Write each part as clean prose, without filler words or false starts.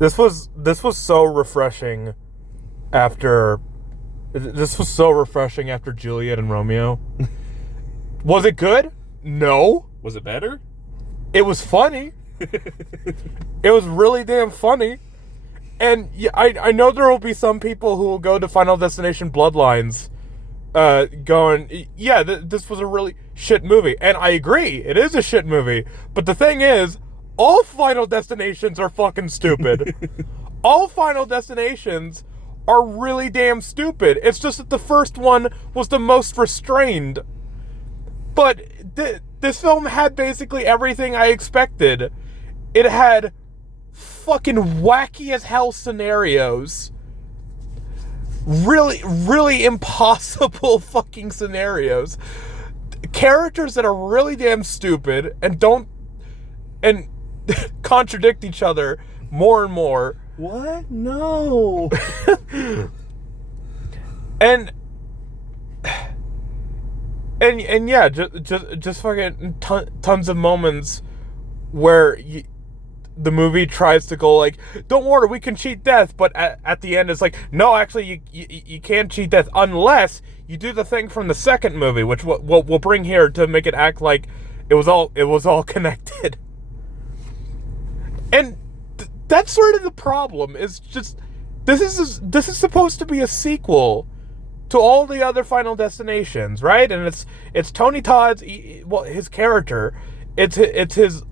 This was so refreshing after Juliet and Romeo. Was it good? No. Was it better? It was funny. It was really damn funny. And yeah, I know there will be some people who will go to Final Destination Bloodlines going, yeah, this was a really shit movie. And I agree, it is a shit movie. But the thing is, all Final Destinations are fucking stupid. All Final Destinations are really damn stupid. It's just that the first one was the most restrained. But this film had basically everything I expected. It had fucking wacky as hell scenarios. Really, really impossible fucking scenarios. Characters that are really damn stupid and contradict each other more and more. What? No. and yeah, just fucking tons of moments where the movie tries to go like, don't worry, we can cheat death, but at the end it's like, no, actually you can't cheat death unless you do the thing from the second movie, which we'll bring here to make it act like it was all connected. And that's sort of the problem. Is just this is supposed to be a sequel to all the other Final Destinations, right? And it's Tony Todd's, well, his character. It's his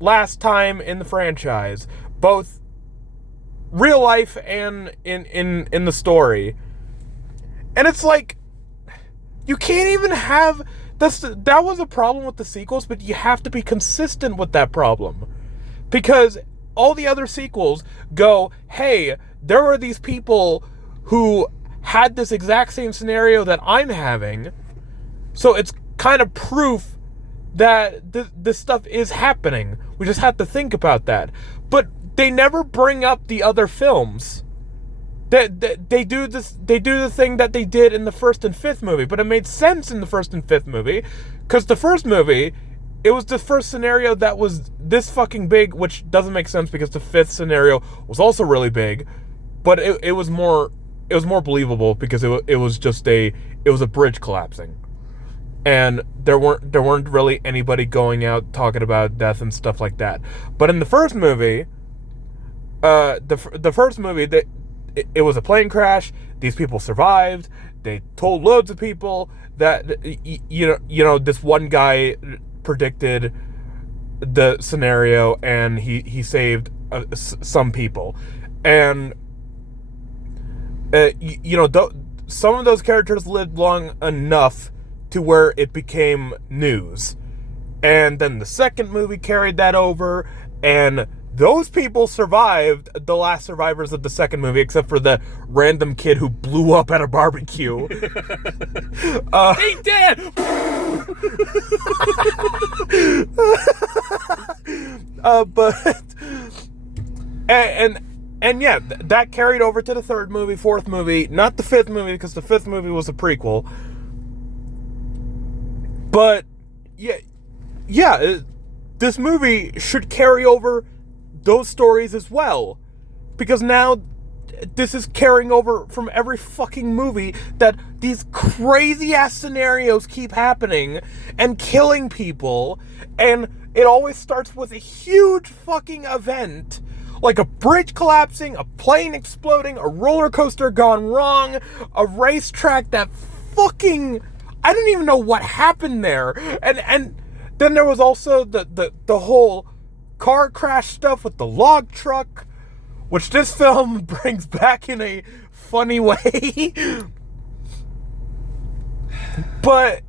last time in the franchise, both real life and in the story. And it's like, you can't even have that was a problem with the sequels, but you have to be consistent with that problem. Because all the other sequels go, hey, there were these people who had this exact same scenario that I'm having, so it's kind of proof that this stuff is happening. We just have to think about that. But they never bring up the other films. They do the thing that they did in the first and fifth movie, but it made sense in the first and fifth movie, because the first movie, it was the first scenario that was this fucking big, which doesn't make sense because the fifth scenario was also really big, but it was more believable because it was a bridge collapsing, and there weren't really anybody going out talking about death and stuff like that. But in the first movie, the first movie, it was a plane crash. These people survived. They told loads of people that you know this one guy predicted the scenario, and he saved some people, and some of those characters lived long enough to where it became news. And then the second movie carried that over, and those people survived, the last survivors of the second movie, except for the random kid who blew up at a barbecue. Hey, Dad! And yeah, that carried over to the third movie, fourth movie, not the fifth movie, because the fifth movie was a prequel. But yeah, this movie should carry over those stories as well, because now this is carrying over from every fucking movie, that these crazy ass scenarios keep happening and killing people, and it always starts with a huge fucking event, like a bridge collapsing, a plane exploding, a roller coaster gone wrong, a racetrack that fucking, I don't even know what happened there, and then there was also the whole car crash stuff with the log truck, which this film brings back in a funny way. But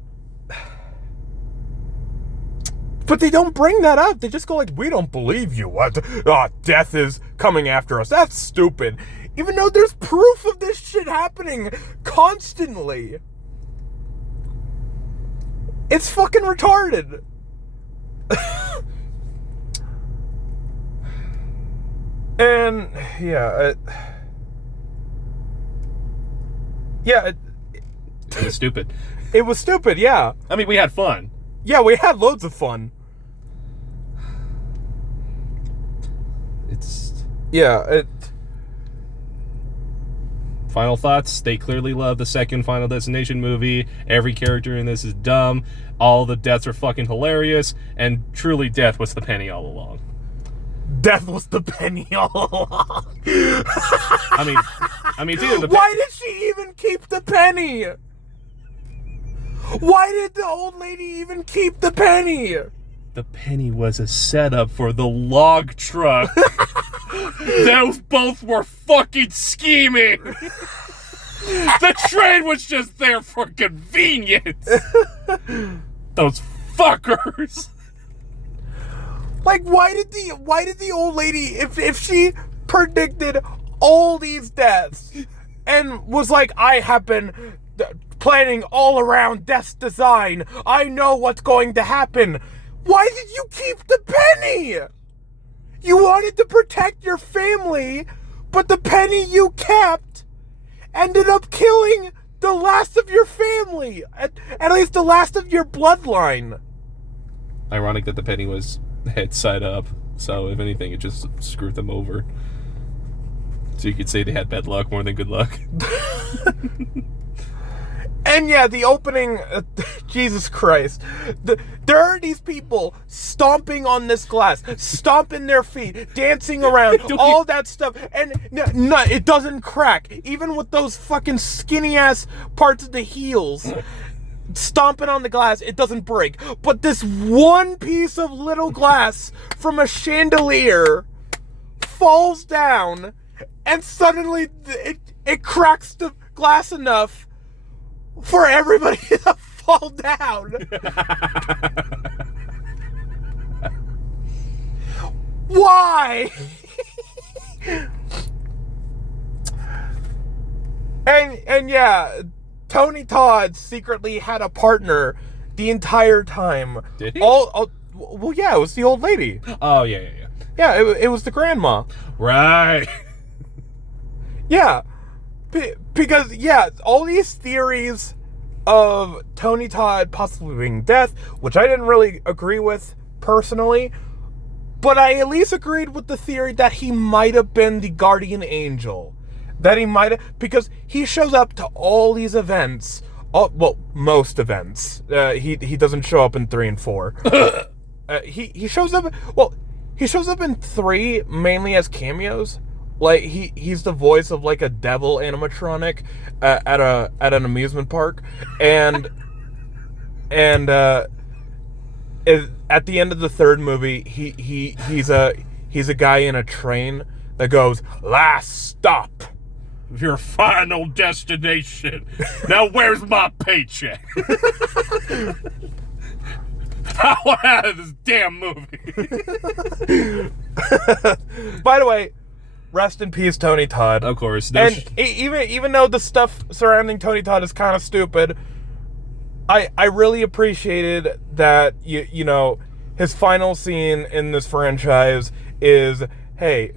they don't bring that up. They just go like, we don't believe you. What? Oh, death is coming after us. That's stupid. Even though there's proof of this shit happening constantly. It's fucking retarded. And yeah, it was stupid. It was stupid, yeah. I mean, we had fun. Yeah, we had loads of fun. Yeah. Final thoughts? They clearly love the second Final Destination movie. Every character in this is dumb. All the deaths are fucking hilarious. And truly, death was the penny all along. Death was the penny all along. I mean, dude. Why did she even keep the penny? Why did the old lady even keep the penny? The penny was a setup for the log truck. Those both were fucking scheming. The train was just there for convenience. Those fuckers. Like, why did the old lady, if she predicted all these deaths and was like, I have been planning all around death's design, I know what's going to happen, why did you keep the penny? You wanted to protect your family, but the penny you kept ended up killing the last of your family, at least the last of your bloodline. Ironic that the penny was head side up, so if anything, it just screwed them over. So you could say they had bad luck more than good luck. And yeah, the opening, Jesus Christ. There are these people stomping on this glass, stomping their feet, dancing around, all that stuff, and no, it doesn't crack. Even with those fucking skinny-ass parts of the heels, stomping on the glass, it doesn't break. But this one piece of little glass from a chandelier falls down, and suddenly it cracks the glass enough for everybody to fall down. Why? and yeah, Tony Todd secretly had a partner the entire time. Did he? Well, yeah, it was the old lady. Oh, yeah. Yeah, it was the grandma. Right. Yeah. Because, yeah, all these theories of Tony Todd possibly being death, which I didn't really agree with personally, but I at least agreed with the theory that he might have been the guardian angel. That he might have, because he shows up to all these events, most events. He doesn't show up in 3 and 4. He shows up, he shows up in 3 mainly as cameos. Like, he's the voice of, like, a devil animatronic at an amusement park. And at the end of the 3rd movie, he's a guy in a train that goes, "Last stop. Your final destination. Now where's my paycheck?" I want out of this damn movie. By the way, rest in peace, Tony Todd. Of course. Even though the stuff surrounding Tony Todd is kind of stupid, I really appreciated that you know his final scene in this franchise is, hey,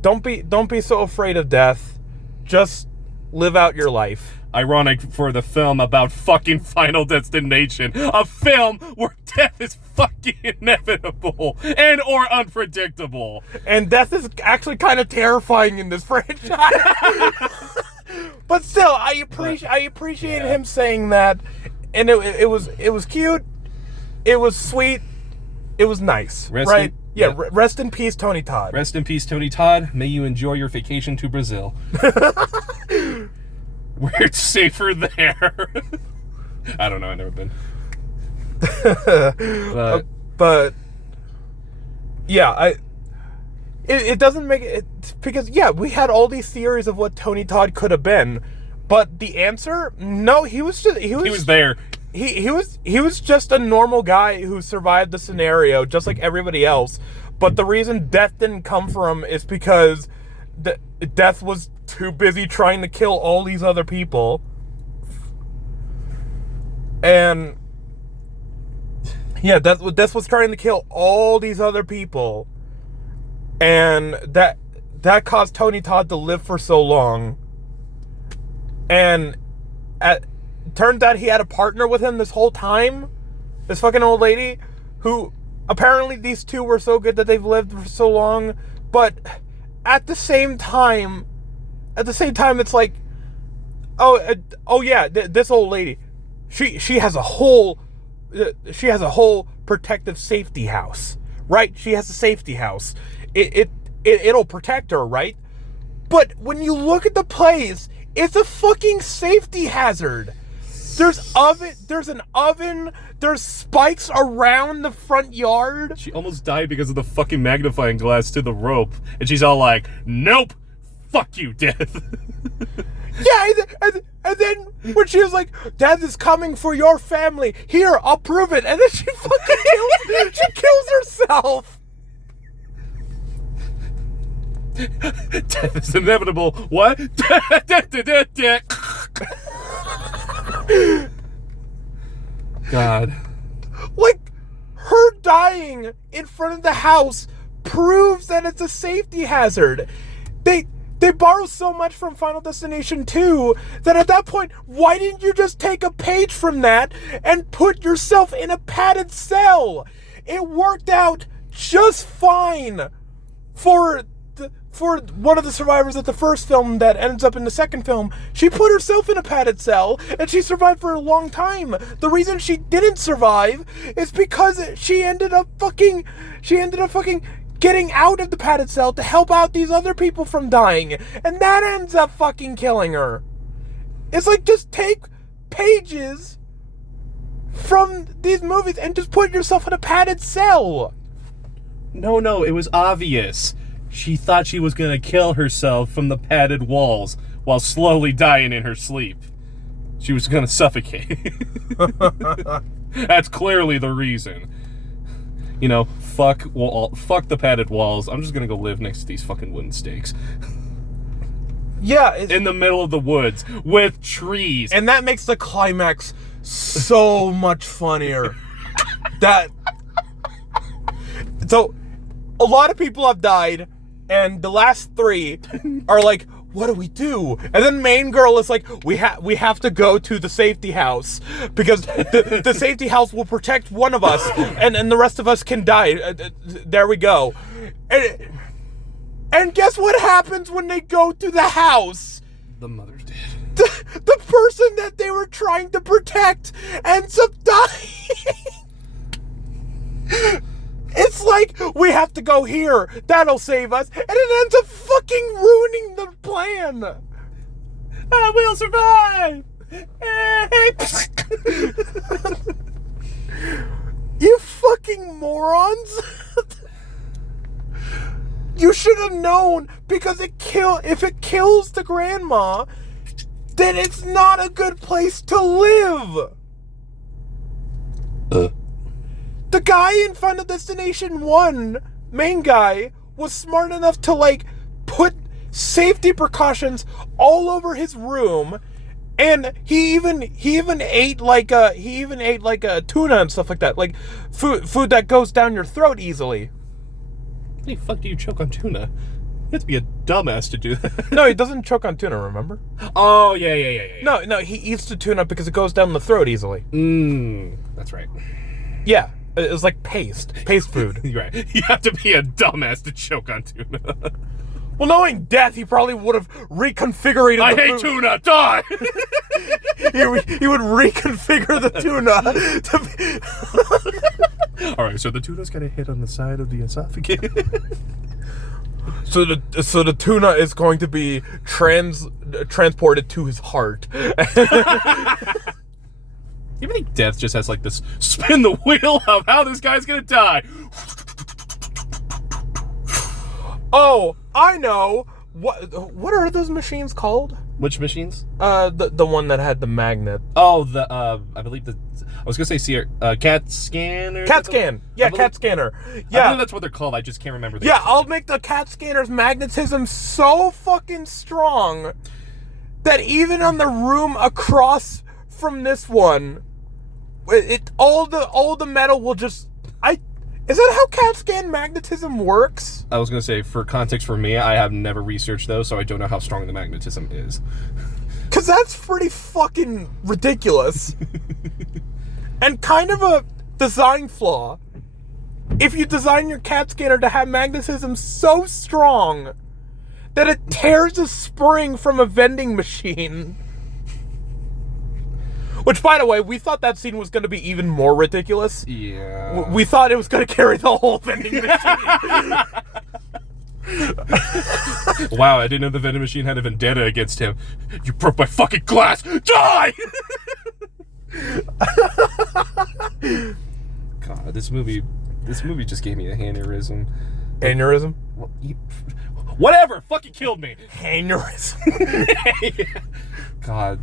don't be so afraid of death. Just live out your life. Ironic for the film about fucking Final Destination. A film where death is fucking inevitable and or unpredictable. And death is actually kind of terrifying in this franchise. But still, I appreciate him saying that. And it was cute. It was sweet. It was nice. Rest in peace, Tony Todd. Rest in peace, Tony Todd. May you enjoy your vacation to Brazil. Where it's safer there. I don't know, I've never been. But yeah, it doesn't make it, because yeah, we had all these theories of what Tony Todd could have been, but the answer, no, he was there. He was just a normal guy who survived the scenario just like everybody else. But the reason death didn't come for him is because death was too busy trying to kill all these other people. And yeah, death was trying to kill all these other people. And that caused Tony Todd to live for so long. And turns out he had a partner with him this whole time. This fucking old lady who apparently these two were so good that they've lived for so long, But at the same time, it's like, oh yeah, this old lady, she has a whole protective safety house, right? She has a safety house. It'll protect her, right? But when you look at the place, it's a fucking safety hazard. There's an oven, there's spikes around the front yard. She almost died because of the fucking magnifying glass to the rope. And she's all like, nope, fuck you, death. Yeah, and then when she was like, Death is coming for your family. Here, I'll prove it. And then she fucking kills herself. Death is inevitable. What? God. Like, her dying in front of the house proves that it's a safety hazard. They borrow so much from Final Destination 2 that at that point, why didn't you just take a page from that and put yourself in a padded cell? It worked out just fine for one of the survivors at the first film that ends up in the second film. She put herself in a padded cell and she survived for a long time. The reason she didn't survive is because she ended up fucking getting out of the padded cell to help out these other people from dying, and that ends up fucking killing her. It's like, just take pages from these movies and just put yourself in a padded cell. No, it was obvious. She thought she was gonna kill herself from the padded walls while slowly dying in her sleep. She was gonna suffocate. That's clearly the reason. You know, fuck the padded walls. I'm just gonna go live next to these fucking wooden stakes. Yeah. In the middle of the woods with trees. And that makes the climax so much funnier. So, a lot of people have died, and the last three are like, what do we do? And then main girl is like, we have to go to the safety house because the safety house will protect one of us, and the rest of us can die. There we go. And guess what happens when they go to the house? The mother's dead. The person that they were trying to protect ends up dying. It's like, we have to go here. That'll save us. And it ends up fucking ruining the plan. I will survive. You fucking morons. You should have known, because if it kills the grandma, then it's not a good place to live. The guy in Final Destination 1, main guy, was smart enough to, like, put safety precautions all over his room, and he even ate like a tuna and stuff like that, like food that goes down your throat easily. How the fuck do you choke on tuna? You have to be a dumbass to do that. No, he doesn't choke on tuna, remember? Oh, yeah. No, he eats the tuna because it goes down the throat easily. That's right. Yeah. It was like paste food. You're right. You have to be a dumbass to choke on tuna. Well, knowing Death, he probably would have reconfigured I hate tuna! Die! he would reconfigure the tuna to be... Alright, so the tuna's got a hit on the side of the esophagus. So the tuna is going to be transported to his heart. You ever think Death just has like this spin the wheel of how this guy's gonna die? Oh, I know. What are those machines called? Which machines? The one that had the magnet. Oh, I believe I was gonna say CAT scanner. CAT scan. Yeah, CAT scanner. Yeah, I believe that's what they're called. I just can't remember. I'll make the CAT scanner's magnetism so fucking strong that even on the room across from this one, all the metal will just. Is that how CAT scan magnetism works? I was gonna say, for context for me, I have never researched those, so I don't know how strong the magnetism is. Cause that's pretty fucking ridiculous. And kind of a design flaw. if you design your CAT scanner to have magnetism so strong that it tears a spring from a vending machine. Which, by the way, we thought that scene was going to be even more ridiculous. Yeah. We thought it was going to carry the whole vending machine. Wow, I didn't know the vending machine had a vendetta against him. You broke my fucking glass! Die! God, this movie just gave me a aneurysm. Aneurysm? Well, whatever! Fucking killed me! Aneurysm. God,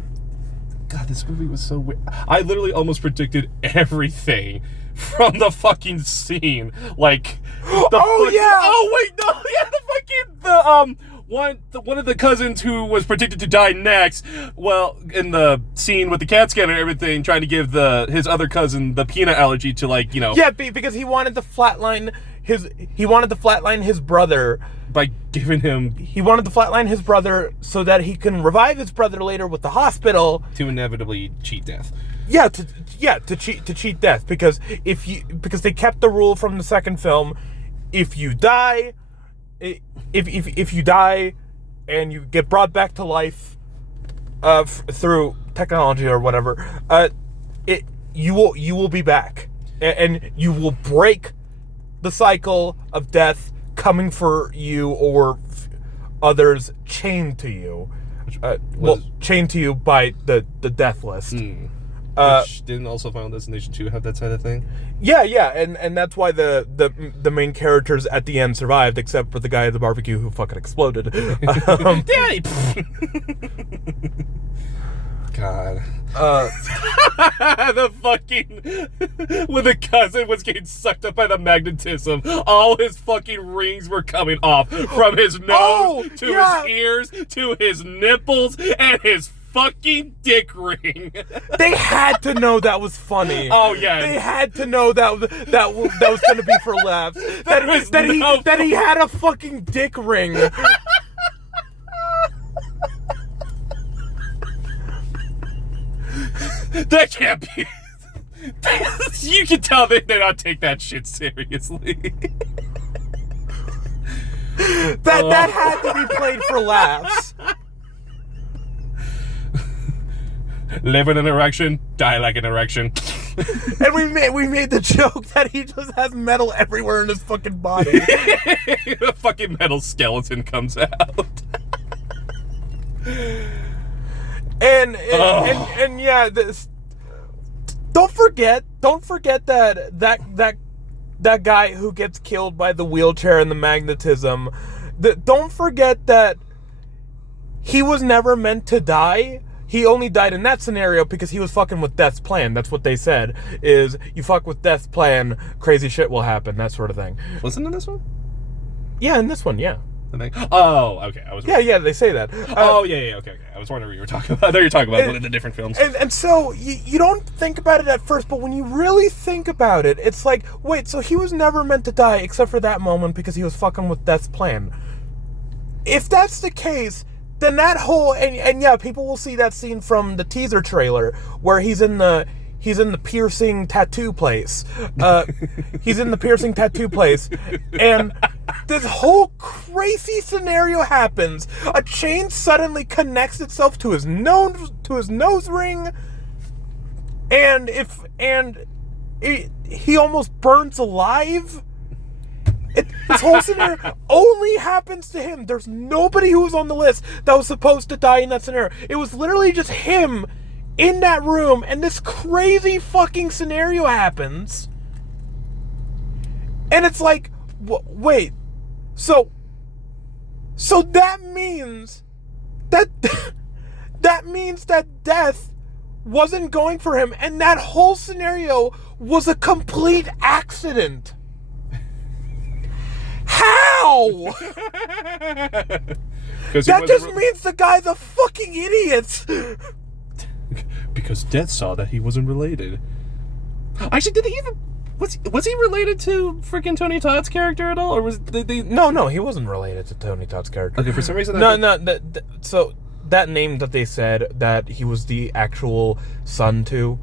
this movie was so weird. I literally almost predicted everything from the fucking scene. Like, oh wait, no, yeah, one of the cousins who was predicted to die next. Well, in the scene with the CAT scanner and everything, trying to give his other cousin the peanut allergy to, like, you know. Yeah, because he wanted to flatline his brother. By giving him... He wanted to flatline his brother so that he can revive his brother later with the hospital. To inevitably cheat death. To cheat death, because because they kept the rule from the second film, if you die and you get brought back to life through technology or whatever, you will be back, and you will break the cycle of death coming for you or others chained to you. Chained to you by the death list. Which didn't also Final Destination 2 have that kind of thing? Yeah, and that's why the main characters at the end survived, except for the guy at the barbecue who fucking exploded. Daddy! God. The fucking... when the cousin was getting sucked up by the magnetism, all his fucking rings were coming off. From his nose, to his ears, to his nipples, and his fucking dick ring. They had to know that was funny. Oh yeah, they had to know that was going to be for laughs. That he had a fucking dick ring. That can't be. You can tell they did not take that shit seriously. That had to be played for laughs. Live in an erection, die like an erection. And we made the joke that he just has metal everywhere in his fucking body. A fucking metal skeleton comes out. And yeah, this. Don't forget that guy who gets killed by the wheelchair and the magnetism. Don't forget that he was never meant to die. He only died in that scenario because he was fucking with Death's plan. That's what they said, is you fuck with Death's plan, crazy shit will happen, that sort of thing. Wasn't in this one? Yeah, in this one, yeah. Oh, okay. Yeah, they say that. Okay. I was wondering what you were talking about. I thought you were talking about one of the different films. And so, you don't think about it at first, but when you really think about it, it's like, wait, so he was never meant to die except for that moment because he was fucking with Death's plan. If that's the case, then that whole... And yeah, people will see that scene from the teaser trailer where he's in the piercing tattoo place. He's in the piercing tattoo place, and this whole crazy scenario happens. A chain suddenly connects itself to his nose ring, and he almost burns alive. This whole scenario only happens to him. There's nobody who was on the list that was supposed to die in that scenario. It was literally just him in that room, and this crazy fucking scenario happens. And it's like, wait, so that means that Death wasn't going for him, and that whole scenario was a complete accident. How? That just means the guy's a fucking idiot. Because Death saw that he wasn't related. Actually, did he even... Was he related to freaking Tony Todd's character at all? Or was they... No, he wasn't related to Tony Todd's character. Okay, for some reason... So, that name that they said that he was the actual son to,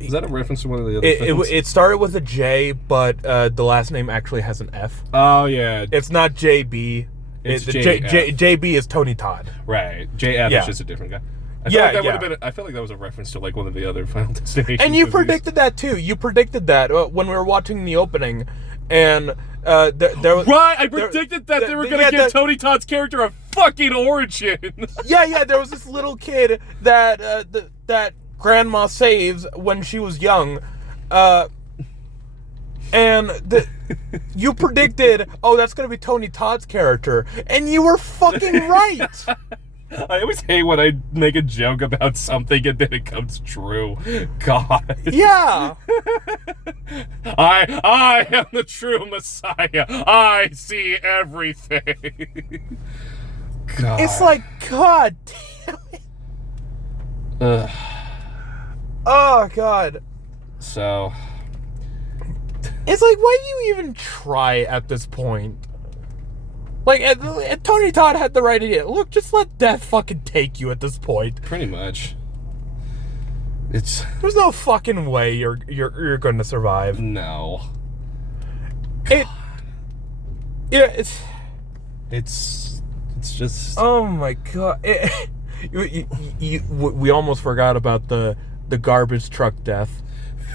Is that a reference to one of the other films? It started with a J, but the last name actually has an F. Oh, yeah. It's not JB. It's JB is Tony Todd. Right. JF is just a different guy. I feel like that was a reference to like one of the other Final Destination And you movies. predicted that too. You predicted that when we were watching the opening, and there was right. I predicted that they were going to give Tony Todd's character a fucking origin. yeah. There was this little kid that that grandma saves when she was young, and you predicted, oh, that's going to be Tony Todd's character, and you were fucking right. I always hate when I make a joke about something and then it comes true. God. Yeah. I am the true Messiah. I see everything. God. It's like, God damn it. Oh, God. So. It's like, why do you even try at this point? Like, Tony Todd had the right idea. Look, just let death fucking take you at this point. Pretty much. There's no fucking way you're going to survive. No. It's just. Oh my God. We almost forgot about the garbage truck death.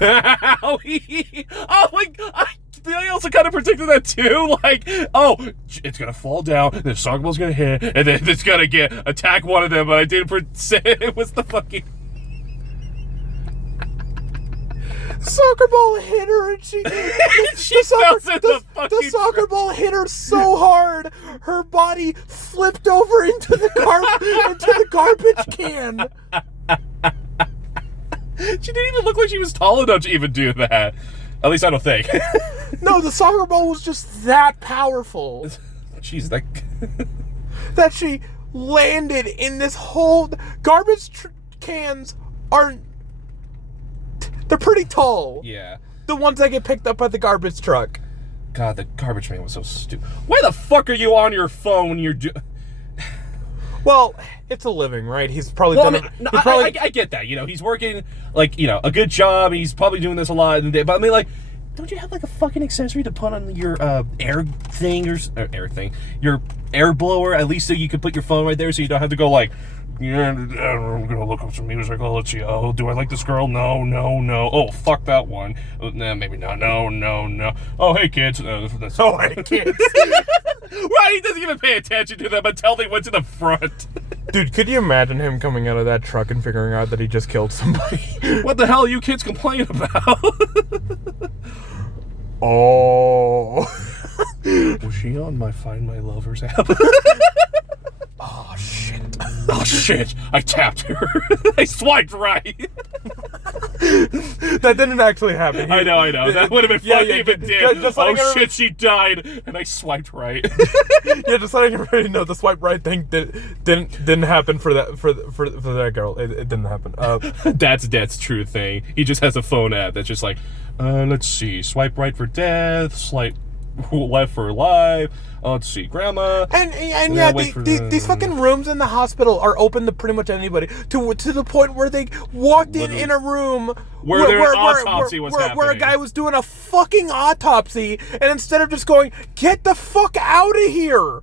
Oh my God. I also kind of predicted that too. Like, oh, it's gonna fall down, then the soccer ball's gonna hit, and then it's gonna attack one of them. But I didn't say it was the fucking soccer ball hit her, and she the soccer ball hit her so hard, her body flipped over into the garbage can. She didn't even look like she was tall enough to even do that. At least I don't think. No, the soccer ball was just that powerful. Jeez, that she landed in this whole garbage cans are. They're pretty tall. Yeah. The ones that get picked up by the garbage truck. God, the garbage man was so stupid. Why the fuck are you on your phone when you're Well, it's a living, right? He's probably done it. I get that. You know, he's working, like, you know, a good job. He's probably doing this a lot in the day. But I mean, like, don't you have, like, a fucking accessory to put on your air thing your air blower, at least so you could put your phone right there so you don't have to go, like, yeah, I'm gonna look up some music. Oh, let's see. Oh, do I like this girl? No. Oh, fuck that one. Nah, maybe not. No. Oh, hey, kids. Oh, hey, kids. Right, he doesn't even pay attention to them until they went to the front. Dude, could you imagine him coming out of that truck and figuring out that he just killed somebody? What the hell are you kids complaining about? Oh. Was she on my Find My Lovers app? Oh, shit. I tapped her. I swiped right. That didn't actually happen. I know. That would have been funny if it did. Oh, shit, she died. And I swiped right. Yeah, just letting everybody know the swipe right thing didn't happen for that girl. It didn't happen. That's true thing. He just has a phone app that's just like, let's see, swipe right for death, swipe left for life. Let's see, grandma. And yeah, these fucking rooms in the hospital are open to pretty much anybody. To the point where they walked in a room where an autopsy was happening. Where a guy was doing a fucking autopsy, and instead of just going, get the fuck out of here,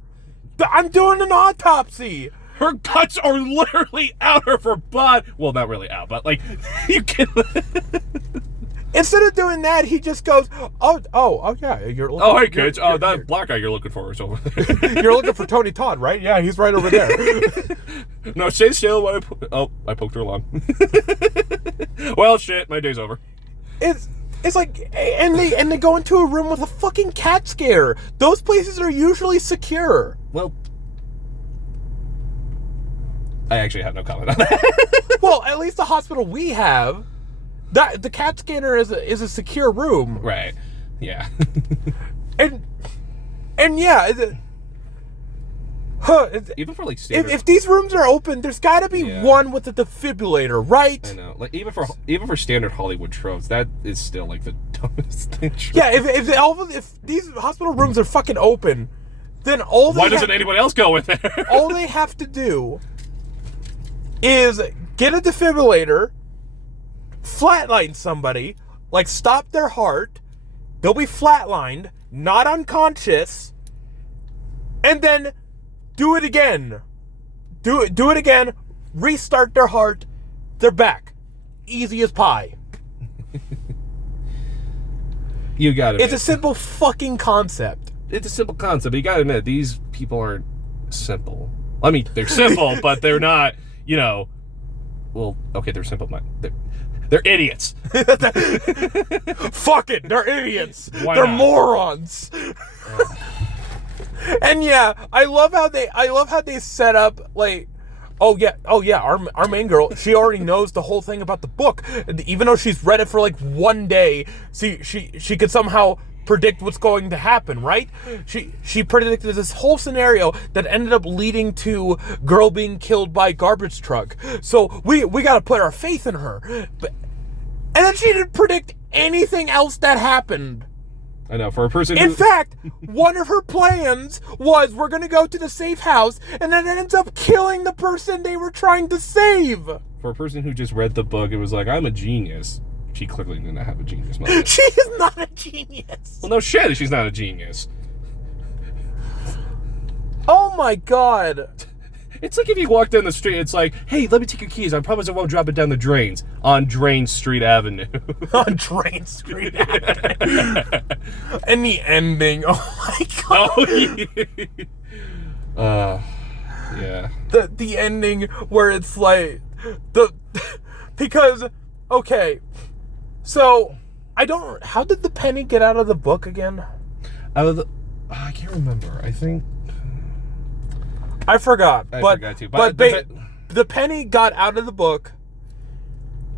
I'm doing an autopsy. Her guts are literally out of her butt. Well, not really out, but like you can. Instead of doing that, he just goes, oh yeah, you're looking. Oh, hey kids, that black guy you're looking for is over there. You're looking for Tony Todd, right? Yeah, he's right over there. No, stay still. I poked her along. Well, shit, my day's over. It's like, and they go into a room with a fucking cat scare. Those places are usually secure. Well, I actually have no comment on that. Well, at least the hospital we have. The CAT scanner is a secure room, right? Yeah, and yeah, even for like standard, if these rooms are open, there's got to be one with a defibrillator, right? I know, like even for standard Hollywood tropes, that is still like the dumbest thing. Yeah, if these hospital rooms are fucking open, then why doesn't anyone else go in there? All they have to do is get a defibrillator. flatline somebody, like stop their heart, they'll be flatlined, not unconscious, and then do it again. Do it again, restart their heart, they're back. Easy as pie. You gotta admit. It's a simple fucking concept. It's a simple concept, but you gotta admit, these people aren't simple. I mean, they're simple, but they're not, you know... Well, okay, they're simple, but they're idiots. Fuck it, they're idiots. Why they're not? morons. And yeah, I love how they set up, like, oh yeah, our main girl, she already knows the whole thing about the book, even though she's read it for like one day. She could somehow predict what's going to happen, right? She predicted this whole scenario that ended up leading to girl being killed by garbage truck. So we got to put our faith in her. And then she didn't predict anything else that happened. I know, for a person In fact, one of her plans was we're going to go to the safe house, and then it ends up killing the person they were trying to save. For a person who just read the book, it was like, I'm a genius. She clearly did not have a genius moment. She is not a genius. Well, no shit, she's not a genius. Oh my god. It's like if you walk down the street, it's like, hey, let me take your keys. I promise I won't drop it down the drains. On Drain Street Avenue. On Drain Street Avenue. And the ending, oh my god. Oh, yeah. The ending where it's like, because, okay, so, how did the penny get out of the book again? I can't remember. I think... I forgot. I but, forgot too. But the penny got out of the book.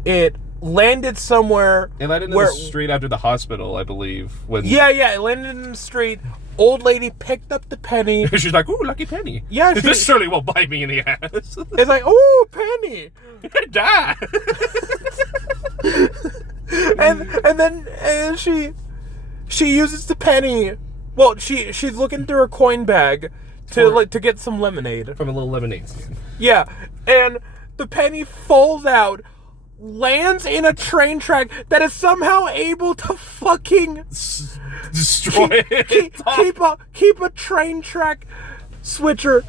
It landed somewhere. It landed in the street after the hospital, I believe. Yeah, it landed in the street. Old lady picked up the penny. She's like, ooh, lucky penny. Yeah, this surely won't bite me in the ass. It's like, ooh, penny. Die. and then she uses the penny. Well, she's looking through her coin bag to get some lemonade from a little lemonade stand. Yeah, and the penny falls out, lands in a train track that is somehow able to fucking destroy it. Keep a train track switcher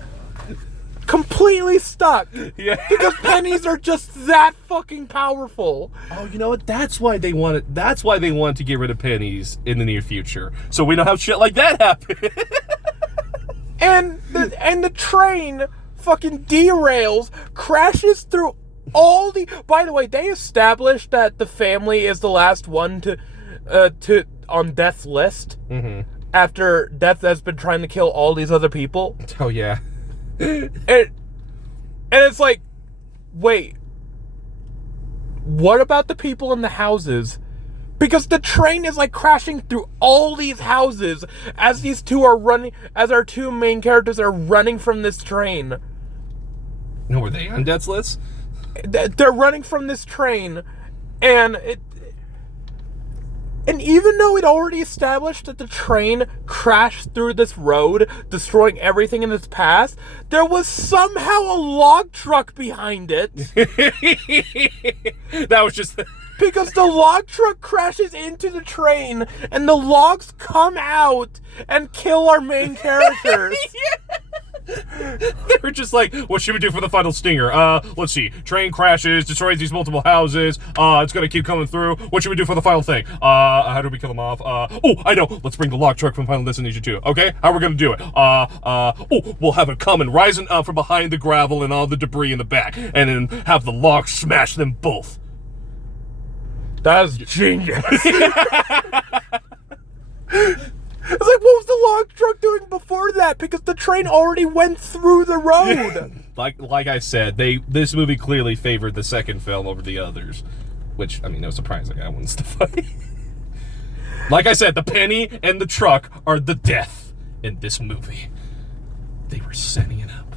completely stuck. Yeah, because pennies are just that fucking powerful. Oh, you know what? That's why they want to get rid of pennies in the near future, so we don't have shit like that happen. And the train fucking derails, crashes through all the... By the way, they established that the family is the last one to on death's list. Mm-hmm. After Death has been trying to kill all these other people. Oh, yeah. And it's like, wait, what about the people in the houses? Because the train is like crashing through all these houses as these two are running, as our two main characters are running from this train. No, were they on death's list? They're running from this train, and even though it already established that the train crashed through this road, destroying everything in its path, there was somehow a log truck behind it. That was just... Because the log truck crashes into the train, and the logs come out and kill our main characters. They were just like, what should we do for the final stinger? Let's see. Train crashes, destroys these multiple houses. It's gonna keep coming through. What should we do for the final thing? How do we kill them off? Oh, I know. Let's bring the log truck from Final Destination 2. Okay? How are we gonna do it? We'll have it coming, rising up from behind the gravel and all the debris in the back, and then have the log smash them both. That's genius. It's like, what was the log truck doing before that? Because the train already went through the road. like I said, this movie clearly favored the second film over the others. Which, I mean, no surprise, that one's the fight. Like I said, the penny and the truck are the death in this movie. They were setting it up.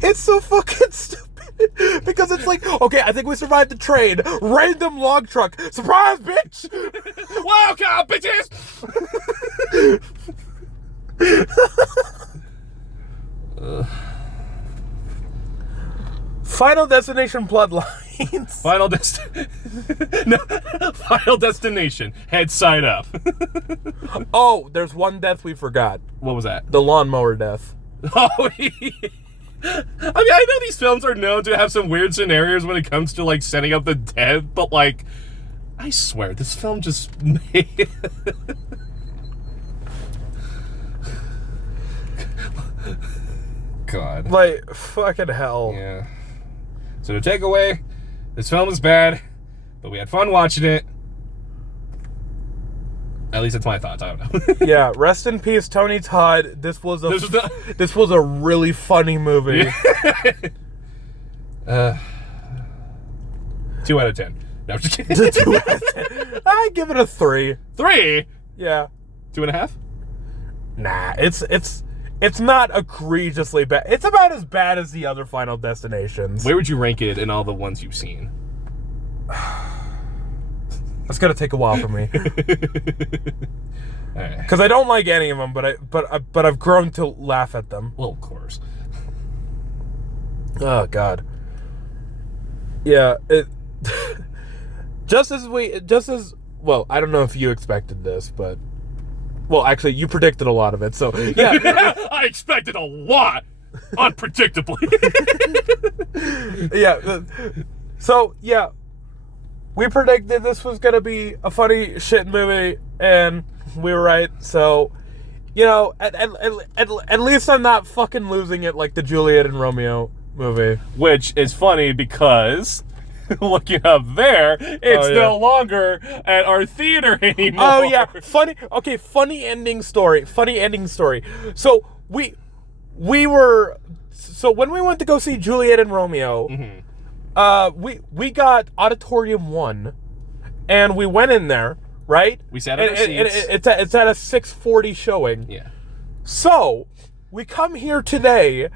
It's so fucking stupid. Because it's like, okay, I think we survived the train. Random log truck. Surprise, bitch! Welcome, bitches! Final Destination Bloodlines. Bloodlines. Final Destination. Head side up. Oh, there's one death we forgot. What was that? The lawnmower death. Oh, yeah. I mean, I know these films are known to have some weird scenarios when it comes to, like, setting up the dead, but, like, I swear, this film just made... God. Like, fucking hell. Yeah. So the takeaway, this film is bad, but we had fun watching it. At least that's my thoughts. I don't know. Yeah, rest in peace, Tony Todd. This was a really funny movie. 2 out of 10. No, I'm just kidding. 2 out of 10. I give it a 3. 3? Yeah. 2.5? Nah, it's not egregiously bad. It's about as bad as the other Final Destinations. Where would you rank it in all the ones you've seen? It's gonna take a while for me Right. because I don't like any of them, but I've grown to laugh at them. Well, of course. Oh God. Yeah. It. just as well. I don't know if you expected this, but. Well, actually, you predicted a lot of it, so yeah. I expected a lot, unpredictably. Yeah. So yeah, we predicted this was gonna be a funny shit movie, and we were right. So, you know, at least I'm not fucking losing it like the Juliet and Romeo movie. Which is funny because, looking up there, it's no longer at our theater anymore. Oh yeah, funny. Okay, funny ending story. So we were when we went to go see Juliet and Romeo, we got Auditorium 1, and we went in there, right? We sat in our seats. It's at a 6:40 showing. Yeah. So we come here today,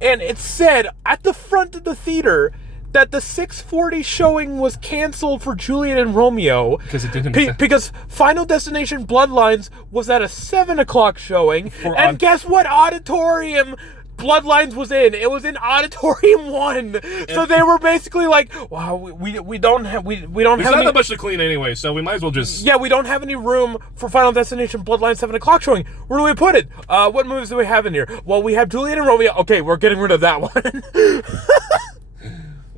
and it said at the front of the theater that the 6:40 showing was canceled for Juliet and Romeo because it didn't. Because Final Destination Bloodlines was at a 7 o'clock showing, and guess what auditorium Bloodlines was in? It was in Auditorium 1. So they were basically like, "Wow, we don't have There's not not that much to clean anyway, so we might as well just we don't have any room for Final Destination Bloodlines 7 o'clock showing. Where do we put it? What movies do we have in here? Well, we have Juliet and Romeo. Okay, we're getting rid of that one."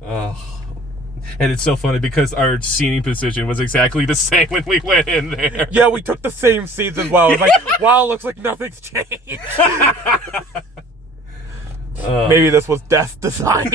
Oh. And it's so funny because our seating position was exactly the same when we went in there. Yeah, we took the same seats as well. It's like, wow, looks like nothing's changed. Maybe this was death design.